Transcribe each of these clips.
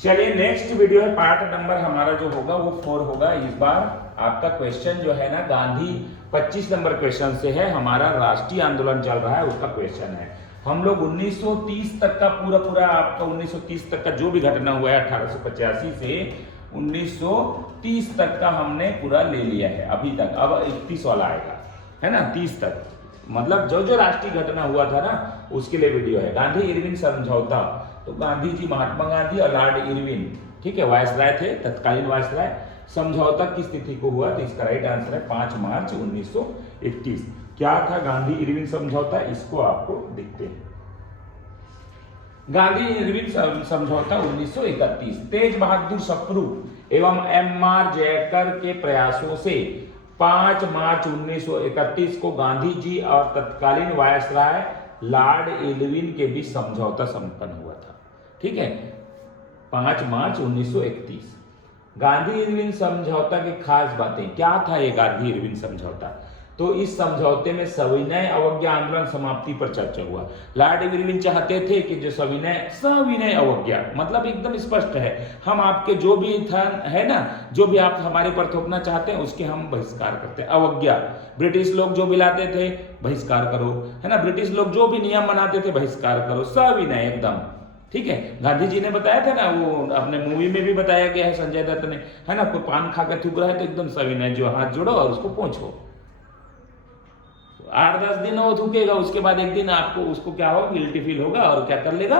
चलिए next video है, part number हमारा जो होगा वो 4 होगा। इस बार आपका क्वेश्चन जो है ना गांधी 25 नंबर क्वेश्चन से है। हमारा राष्ट्रीय आंदोलन चल रहा है उसका क्वेश्चन है। हम लोग 1930 तक का पूरा आपका 1930 तक का जो भी घटना हुआ है 1885 से 1930 तक का हमने पूरा ले लिया है अभी तक। अब 31 वाला आएगा, है ना, 30 तक, मतलब जो जो राष्ट्रीय घटना हुआ था ना उसके लिए वीडियो है। गांधी इरविन समझौता, तो गांधी जी, महात्मा गांधी और लॉर्ड इरविन, ठीक है, वायसराय थे, तत्कालीन वायसराय, समझौता किस तिथि को हुआ? तो इसका राइट आंसर है 5 मार्च 1931। क्या था गांधी इरविन समझौता, इसको आपको देखते हैं। गांधी इरविन समझौता 1931 तेज बहादुर सप्रू एवं एम.आर. जयकर के प्रयासों से 5 मार्च 1931 को गांधी जी और तत्कालीन वायसराय लॉर्ड इरविन के बीच समझौता संपन्न हुआ था। ठीक है, 5 मार्च 1931। गांधी इरविन समझौता की खास बातें, क्या था ये गांधी इरविन समझौता? तो इस समझौते में सविनय अवज्ञा आंदोलन समाप्ति पर चर्चा हुआ। लॉर्ड इरविन चाहते थे कि जो सविनय अवज्ञा, मतलब एकदम स्पष्ट है, हम आपके जो भी था है ना, जो भी आप हमारे पर थोपना चाहते हैं उसके हम बहिष्कार करते हैं। अवज्ञा, ब्रिटिश लोग जो भी लाते थे बहिष्कार करो, है ना, ब्रिटिश लोग जो भी नियम बनाते थे बहिष्कार करो, सविनय एकदम। ठीक है, गांधी जी ने बताया था ना, वो अपने मूवी में भी बताया गया है, संजय दत्त ने, है ना, कोई पान खा के थूक रहा है तो एकदम सविनय, जो हाथ जोड़ो और उसको पोंछो। 8-10 दिन वो थूकेगा, उसके बाद एक दिन आपको उसको क्या होगा, गिल्टी फील होगा और क्या कर लेगा,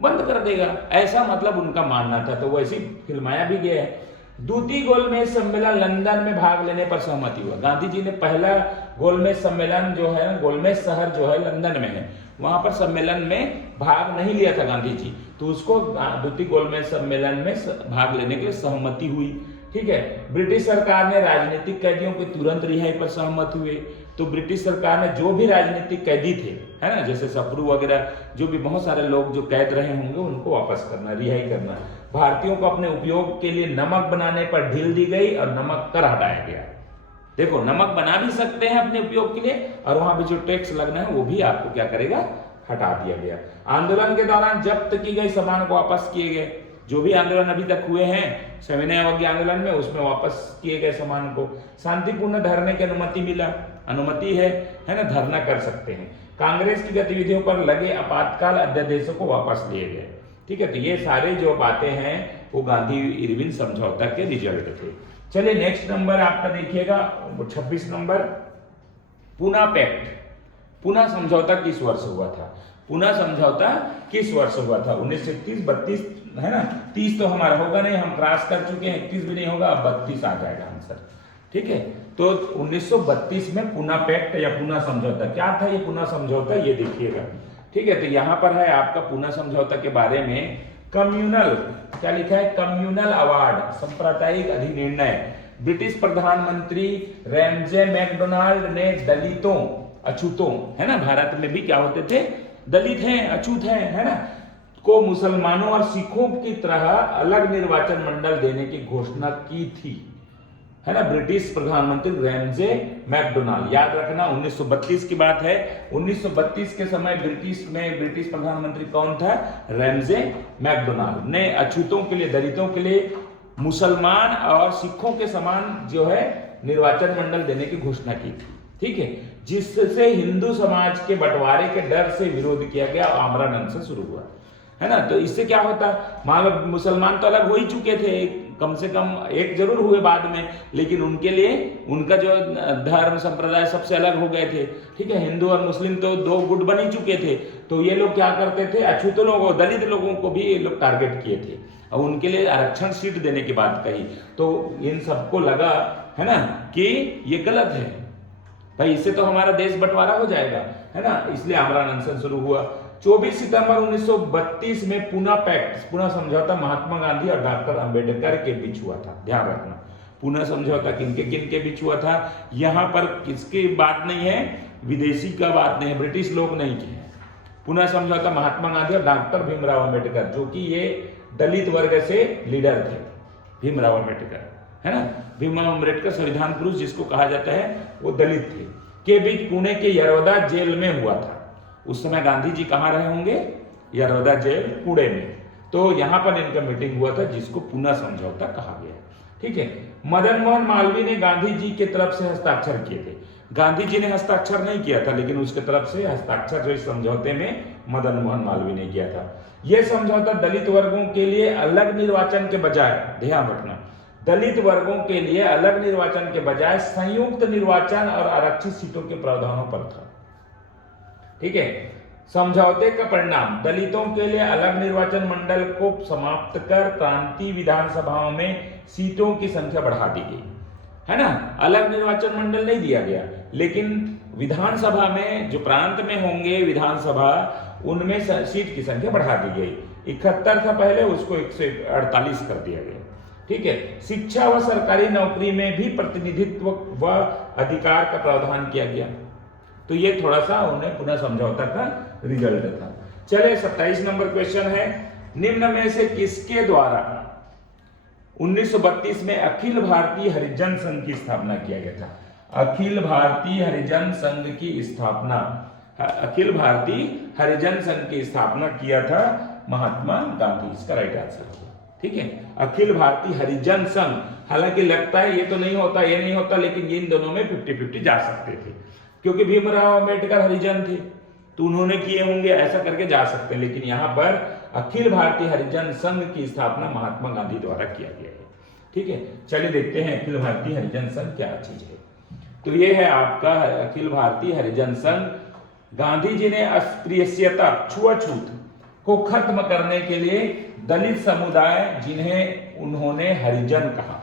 बंद कर देगा। ऐसा मतलब उनका मानना था, तो वैसे फिल्माया भी गया है। द्वितीय गोलमेज सम्मेलन लंदन में भाग लेने पर सहमति हुआ। गांधी जी ने पहला गोलमेज सम्मेलन जो है, गोलमेज शहर जो है लंदन में है, वहां पर सम्मेलन में भाग नहीं लिया था गांधी जी, तो उसको द्वितीय गोलमेज सम्मेलन में भाग लेने के लिए सहमति हुई। ठीक है, ब्रिटिश सरकार ने राजनीतिक कैदियों की तुरंत रिहाई पर सहमत हुए। तो ब्रिटिश सरकार ने जो भी राजनीतिक कैदी थे, है ना, जैसे सप्रू वगैरह, जो भी बहुत सारे लोग जो कैद रहे होंगे उनको वापस करना, रिहाई करना। भारतीयों को अपने उपयोग के लिए नमक बनाने पर ढील दी गई और नमक कर हटाया गया। देखो, नमक बना भी सकते हैं अपने उपयोग के लिए, और वहां भी जो टैक्स लगना है वो भी आपको क्या करेगा, हटा दिया गया। आंदोलन के दौरान जब्त की गई सामान को वापस किए गए। जो भी आंदोलन अभी तक हुए हैं सविनय अवज्ञा आंदोलन में, उसमें वापस किए गए सामान को। शांतिपूर्ण धरने की अनुमति मिला, अनुमति है ना, धरना कर सकते हैं। कांग्रेस की गतिविधियों पर लगे आपातकाल अध्यादेशों को वापस लिए गए। ठीक है, तो ये सारे जो बातें हैं वो गांधी इरविन समझौता के रिजल्ट थे। चलिए नेक्स्ट नंबर आपका देखिएगा 26 नंबर, पूना पैक्ट। पूना समझौता किस वर्ष हुआ था? पूना समझौता किस वर्ष हुआ था? 1931, 32, है ना, 30 तो हमारा होगा नहीं, हम क्रॉस कर चुके हैं, 31 भी नहीं होगा, अब 32 आ जाएगा आंसर। ठीक है, तो 1932 में पूना पैक्ट या पूना समझौता, क्या था ये पूना समझौता, ये देखिएगा। ठीक है, तो यहाँ पर है आपका पूना समझौता के बारे में कम्युनल, क्या लिखा है, कम्युनल अवार्ड, सांप्रदायिक अधिनिर्णय। ब्रिटिश प्रधानमंत्री रैमजे मैकडोनाल्ड ने दलितों, अछूतों, है ना, भारत में भी क्या होते थे, दलित हैं, अछूत हैं, है ना, को मुसलमानों और सिखों की तरह अलग निर्वाचन मंडल देने की घोषणा की थी, है ना, ब्रिटिश प्रधानमंत्री रैमजे मैकडोनाल्ड। याद रखना 1932 की बात है। 1932 के समय ब्रिटिश प्रधानमंत्री कौन था? रैमजे मैकडोनाल्ड ने अछूतों के लिए, दलितों के लिए मुसलमान और सिखों के समान जो है निर्वाचन मंडल देने की घोषणा की थी। ठीक है, जिससे हिंदू समाज के बंटवारे के डर से विरोध किया गया, आमरण अनशन शुरू हुआ, है ना। तो इससे क्या होता, मान लो मुसलमान तो अलग हो ही चुके थे, कम से कम एक जरूर हुए बाद में, लेकिन उनके लिए उनका जो धर्म संप्रदाय सबसे अलग हो गए थे। ठीक है, हिंदू और मुस्लिम तो दो गुट बन ही चुके थे, तो ये लोग क्या करते थे, अछूत लोगों, दलित लोगों को भी ये लोग टारगेट किए थे और उनके लिए आरक्षण सीट देने की बात कही। तो इन सबको लगा, है ना, कि ये गलत है भाई, इससे तो हमारा देश बंटवारा हो जाएगा, है ना, इसलिए आमरण अनशन शुरू हुआ। 24 सितंबर 1932 में पूना पैक्ट, पूना समझौता महात्मा गांधी और डॉक्टर अंबेडकर के बीच हुआ था। ध्यान रखना, पूना समझौता किन के बीच हुआ था, यहाँ पर किसकी बात नहीं है, विदेशी का बात नहीं है, ब्रिटिश लोग नहीं किए। पूना समझौता महात्मा गांधी और डॉक्टर भीमराव अंबेडकर, जो कि ये दलित वर्ग से लीडर थे, भीमराव अंबेडकर, है ना, भीमराव अंबेडकर संविधान पुरुष जिसको कहा जाता है, वो दलित थे, के बीच पुणे के यरवदा जेल में हुआ था। उस समय गांधी जी कहाँ रहे होंगे? यरवदा जेल, पुणे में। तो यहाँ पर इनका मीटिंग हुआ था, जिसको पुनः समझौता कहा गया। ठीक है, मदन मोहन मालवीय ने गांधी जी की तरफ से हस्ताक्षर किए थे। गांधी जी ने हस्ताक्षर नहीं किया था, लेकिन उसके तरफ से हस्ताक्षर जो इस समझौते में मदन मोहन मालवीय ने किया था। यह समझौता दलित वर्गों के लिए अलग निर्वाचन के बजाय, ध्यान रखना, दलित वर्गों के लिए अलग निर्वाचन के बजाय संयुक्त निर्वाचन और आरक्षित सीटों के प्रावधानों पर था। ठीक है, समझौते का परिणाम दलितों के लिए अलग निर्वाचन मंडल को समाप्त कर प्रांतीय विधानसभाओं में सीटों की संख्या बढ़ा दी गई, है ना। अलग निर्वाचन मंडल नहीं दिया गया, लेकिन विधानसभा में जो प्रांत में होंगे विधानसभा, उनमें सीट की संख्या बढ़ा दी गई। 71 था पहले, उसको 148 कर दिया गया। ठीक है, शिक्षा व सरकारी नौकरी में भी प्रतिनिधित्व व अधिकार का प्रावधान किया गया। तो ये थोड़ा सा उन्हें पुनः समझौता का रिजल्ट था। चले 27 नंबर क्वेश्चन है, निम्न में से किसके द्वारा 1932 में अखिल भारतीय हरिजन संघ की स्थापना किया गया था? अखिल भारतीय हरिजन संघ की स्थापना, अखिल भारतीय हरिजन संघ की स्थापना किया था महात्मा गांधी। इसका राइट आंसर होगा। ठीक है, अखिल भारतीय हरिजन संघ, हालांकि लगता है ये तो नहीं होता, ये नहीं होता, लेकिन इन दोनों में 50-50 जा सकते थे, क्योंकि भीमराव अंबेडकर हरिजन थे तो उन्होंने किए होंगे, ऐसा करके जा सकते हैं। लेकिन यहाँ पर अखिल भारतीय हरिजन संघ की स्थापना महात्मा गांधी द्वारा किया गया है। ठीक है, चलिए देखते हैं अखिल भारतीय हरिजन संघ क्या चीज है। तो ये है आपका अखिल भारतीय हरिजन संघ। गांधी जी ने अस्पृश्यता, छुआछूत को खत्म करने के लिए दलित समुदाय, जिन्हें उन्होंने हरिजन कहा,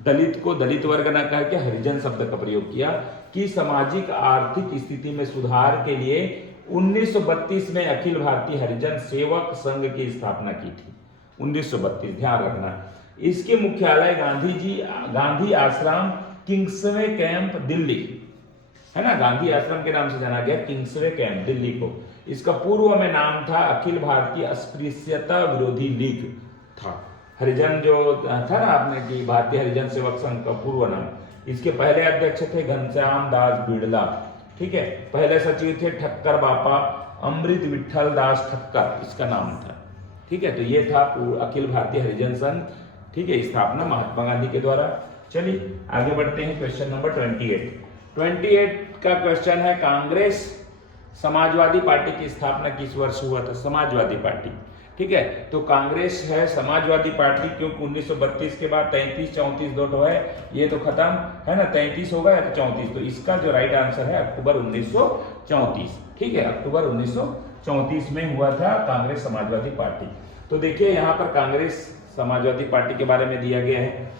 दलित को दलित वर्ग न कह के हरिजन शब्द का प्रयोग किया, कि सामाजिक आर्थिक स्थिति में सुधार के लिए 1932 में अखिल भारतीय हरिजन सेवक संघ की स्थापना की थी। 1932, ध्यान रखना। इसके मुख्यालय गांधी आश्रम, किंग्सवे कैंप, दिल्ली, है ना। गांधी आश्रम के नाम से जाना गया किंग्सवे कैंप, दिल्ली को। इसका पूर्व में नाम था अखिल भारतीय अस्पृश्यता विरोधी लीग था। हरिजन जो था ना आपने कि भारतीय हरिजन सेवक संघ का पूर्व नाम, इसके पहले अध्यक्ष थे घनश्याम दास बिड़ला। ठीक है, पहले सचिव थे ठक्कर बापा, अमृत विठल दास ठक्कर इसका नाम था। ठीक है, तो ये था अखिल भारतीय हरिजन संघ। ठीक है, स्थापना महात्मा गांधी के द्वारा। चलिए आगे बढ़ते हैं, क्वेश्चन नंबर 28 का क्वेश्चन है, कांग्रेस समाजवादी पार्टी की स्थापना किस वर्ष हुआ था? समाजवादी पार्टी। ठीक है, तो कांग्रेस है समाजवादी पार्टी, क्योंकि 1932 के बाद 33-34 दो है, ये तो खत्म है ना, 33 होगा या तो 34, तो इसका जो राइट आंसर है अक्टूबर 1934। ठीक है, अक्टूबर 1934 में हुआ था कांग्रेस समाजवादी पार्टी। तो देखिए यहाँ पर कांग्रेस समाजवादी पार्टी के बारे में दिया गया है।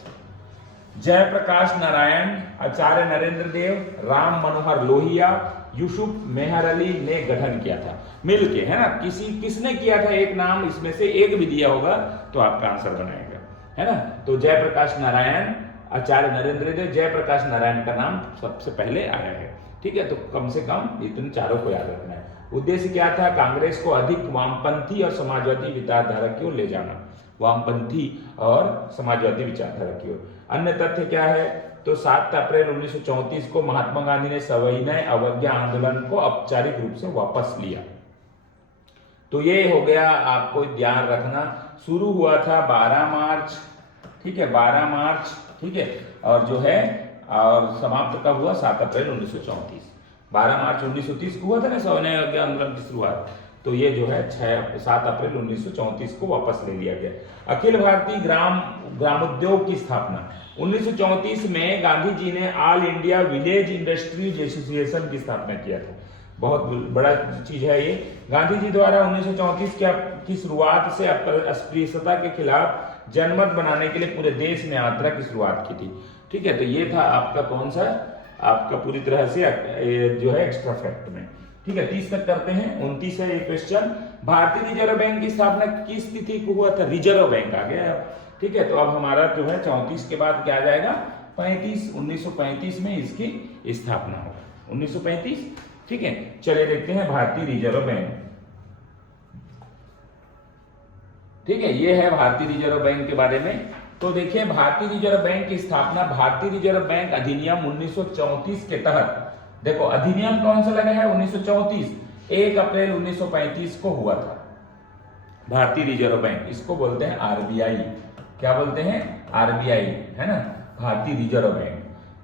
जयप्रकाश नारायण, आचार्य नरेंद्र देव, राम मनोहर लोहिया, यूसुफ मेहर अली ने गठन किया था मिलके, है ना। किसने किया था? एक नाम इसमें से एक भी दिया होगा तो आपका आंसर बनाएगा, है ना। तो जयप्रकाश नारायण, आचार्य नरेंद्र देव, जयप्रकाश नारायण का नाम सबसे पहले आया है। ठीक है, तो कम से कम इतने चारों को याद रखना है। उद्देश्य क्या था? कांग्रेस को अधिक वामपंथी और समाजवादी विचारधारा की ओर ले जाना, वामपंथी और समाजवादी विचारधारा की ओर। अन्य तथ्य क्या है? तो 7 अप्रैल 1934 को महात्मा गांधी ने सविनय अवज्ञा आंदोलन को औपचारिक रूप से वापस लिया। तो ये हो गया, आपको ध्यान रखना। शुरू हुआ था 12 मार्च, ठीक है, 12 मार्च, ठीक है, और जो है और समाप्त कब हुआ? 7 अप्रैल 1934। 12 मार्च 1930 को हुआ था ना सविनय अवज्ञा आंदोलन की शुरुआत, तो ये जो है 7 अप्रैल 1934 को वापस ले लिया गया। अखिल भारतीय ग्रामोद्योग की स्थापना 1934 में गांधी जी ने all India village industries association की स्थापना किया था। बहुत बड़ा चीज है ये। गांधी जी द्वारा 1934 की शुरुआत से अस्पृश्यता के खिलाफ जनमत बनाने के लिए पूरे देश में यात्रा की शुरुआत की थी। ठीक है, तो ये था आपका कौन सा, आपका पूरी तरह से जो है एक्स्ट्रा फैक्ट में। ठीक है, 30 तक करते हैं। 29 है ये क्वेश्चन, भारतीय रिजर्व बैंक की स्थापना किस तिथि को हुआ था? रिजर्व बैंक आ गया। ठीक है, तो अब हमारा जो है 34 के बाद क्या आ जाएगा? 35, 1935 में इसकी स्थापना होगा, 1935। ठीक है, चलिए देखते हैं भारतीय रिजर्व बैंक। ठीक है, ये है भारतीय रिजर्व बैंक के बारे में। तो देखिए भारतीय रिजर्व बैंक की स्थापना भारतीय रिजर्व बैंक अधिनियम 1934 के तहत, देखो अधिनियम कौन सा लगा है? 1934, 1 अप्रैल 1935 को हुआ था। भारतीय रिजर्व बैंक, इसको बोलते हैं आरबीआई। क्या बोलते हैं? आरबीआई, है ना, भारतीय रिजर्व बैंक।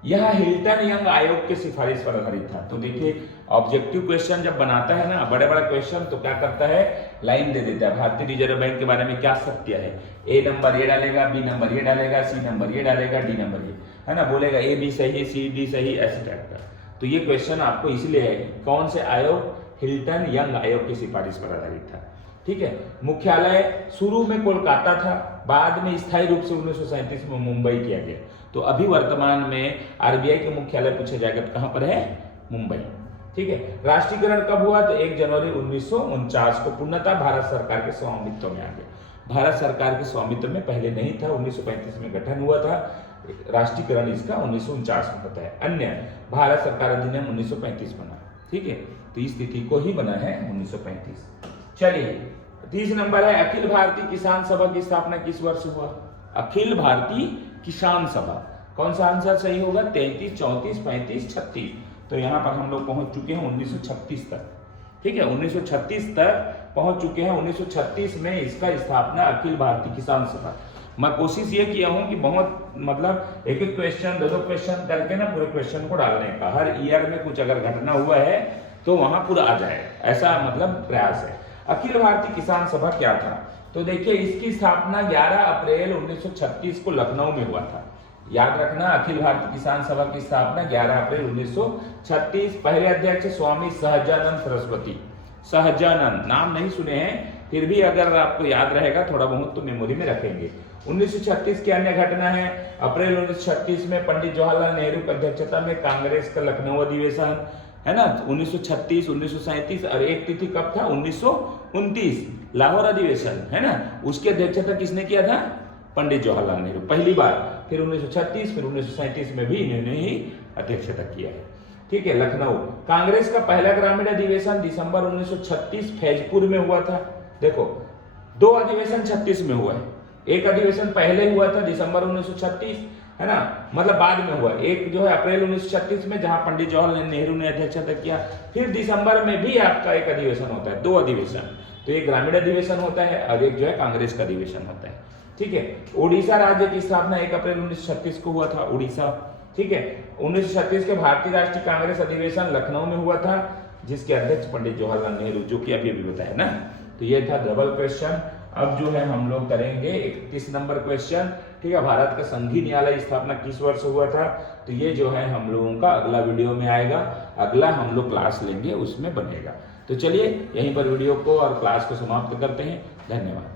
यह हिल्टन यंग आयोग की सिफारिश पर आधारित था। तो देखिए ऑब्जेक्टिव क्वेश्चन जब बनाता है ना, बड़े बड़े क्वेश्चन, तो क्या करता है, लाइन दे देता है, भारतीय रिजर्व बैंक के बारे में क्या सत्य है, ए नंबर ये डालेगा, बी नंबर ये डालेगा, सी नंबर ये डालेगा, डी नंबर ये, है ना, बोलेगा ए बी सही, सी डी सही, ऐसे टाइप का। तो ये क्वेश्चन आपको इसलिए है कि कौन से आयोग, हिल्टन यंग आयोग की सिफारिश पर आधारित था। ठीक है। मुख्यालय शुरू में कोलकाता था, बाद में स्थायी रूप से 1937 में मुंबई किया गया। तो अभी वर्तमान में आरबीआई के मुख्यालय पूछा जाएगा तो कहां पर है? मुंबई। ठीक है। राष्ट्रीयकरण कब हुआ? तो 1 जनवरी 1949 को पूर्णतः भारत सरकार के स्वामित्व में आ गया। भारत सरकार के स्वामित्व में पहले नहीं था, 1935 में गठन हुआ था। राष्ट्रीयकरण इसका 1949 में होता है। अन्य भारत सरकार अधिनियम 1935 बना। ठीक है। तो इस तिथि को ही बना है 1935। चलिए 30 नंबर है, अखिल भारतीय किसान सभा की स्थापना किस वर्ष हुआ? अखिल भारतीय किसान सभा, कौन सा आंसर सही होगा? 33, 34, 35, 36। तो यहाँ पर हम लोग पहुंच चुके हैं 1936 तक। ठीक है, 1936 तक पहुंच चुके हैं। 1936 में इसका स्थापना अखिल भारतीय किसान सभा। मैं कोशिश ये किया हूं कि बहुत मतलब एक एक क्वेश्चन, दो क्वेश्चन करके ना पूरे क्वेश्चन को डालने का, हर ईयर में कुछ अगर घटना हुआ है तो वहां पूरा आ जाए, ऐसा मतलब प्रयास है। अखिल भारतीय किसान सभा क्या था? तो देखिए इसकी स्थापना 11 अप्रैल 1936 को लखनऊ में हुआ था। याद रखना, अखिल भारतीय किसान सभा की स्थापना 11 अप्रैल 1936। पहले अध्यक्ष स्वामी सहजानंद सरस्वती। सहजानंद नाम नहीं सुने हैं, फिर भी अगर आपको याद रहेगा थोड़ा बहुत तो मेमोरी में रखेंगे। 1936 की अन्य घटना है, अप्रैल 1936 में पंडित जवाहरलाल नेहरू की अध्यक्षता में कांग्रेस का लखनऊ अधिवेशन, है ना, 1936, 1937। और एक तिथि कब था? 1929 लाहौर अधिवेशन, है ना, उसकी अध्यक्षता किसने किया था? पंडित जवाहरलाल नेहरू, पहली बार। फिर 1936, फिर 1937 में भी इन्होंने ही अध्यक्षता किया है। ठीक है। लखनऊ कांग्रेस का पहला ग्रामीण अधिवेशन दिसंबर 1936 फैजपुर में हुआ था। देखो 2 अधिवेशन 36 में हुआ है, एक अधिवेशन पहले हुआ था दिसंबर 1936, है ना, मतलब बाद में हुआ। एक जो है अप्रैल 1936 में, जहां पंडित जवाहरलाल नेहरू ने अध्यक्षता किया। फिर दिसंबर में भी आपका एक अधिवेशन होता है, 2 अधिवेशन। तो एक ग्रामीण अधिवेशन होता है और एक जो है कांग्रेस का अधिवेशन होता है। ठीक है। उड़ीसा राज्य की स्थापना 1 अप्रैल 1936 को हुआ था, उड़ीसा। ठीक है। 1936 के भारतीय राष्ट्रीय कांग्रेस अधिवेशन लखनऊ में हुआ था, जिसके अध्यक्ष पंडित जवाहरलाल नेहरू, जो कि अभी बताया ना। तो ये था डबल क्वेश्चन। अब जो है हम लोग करेंगे 31 नंबर क्वेश्चन। ठीक है। भारत का संघीय न्यायालय स्थापना किस वर्ष हुआ था? तो ये जो है हम लोगों का अगला वीडियो में आएगा, अगला हम लोग क्लास लेंगे उसमें बनेगा। तो चलिए यहीं पर वीडियो को और क्लास को समाप्त करते हैं। धन्यवाद।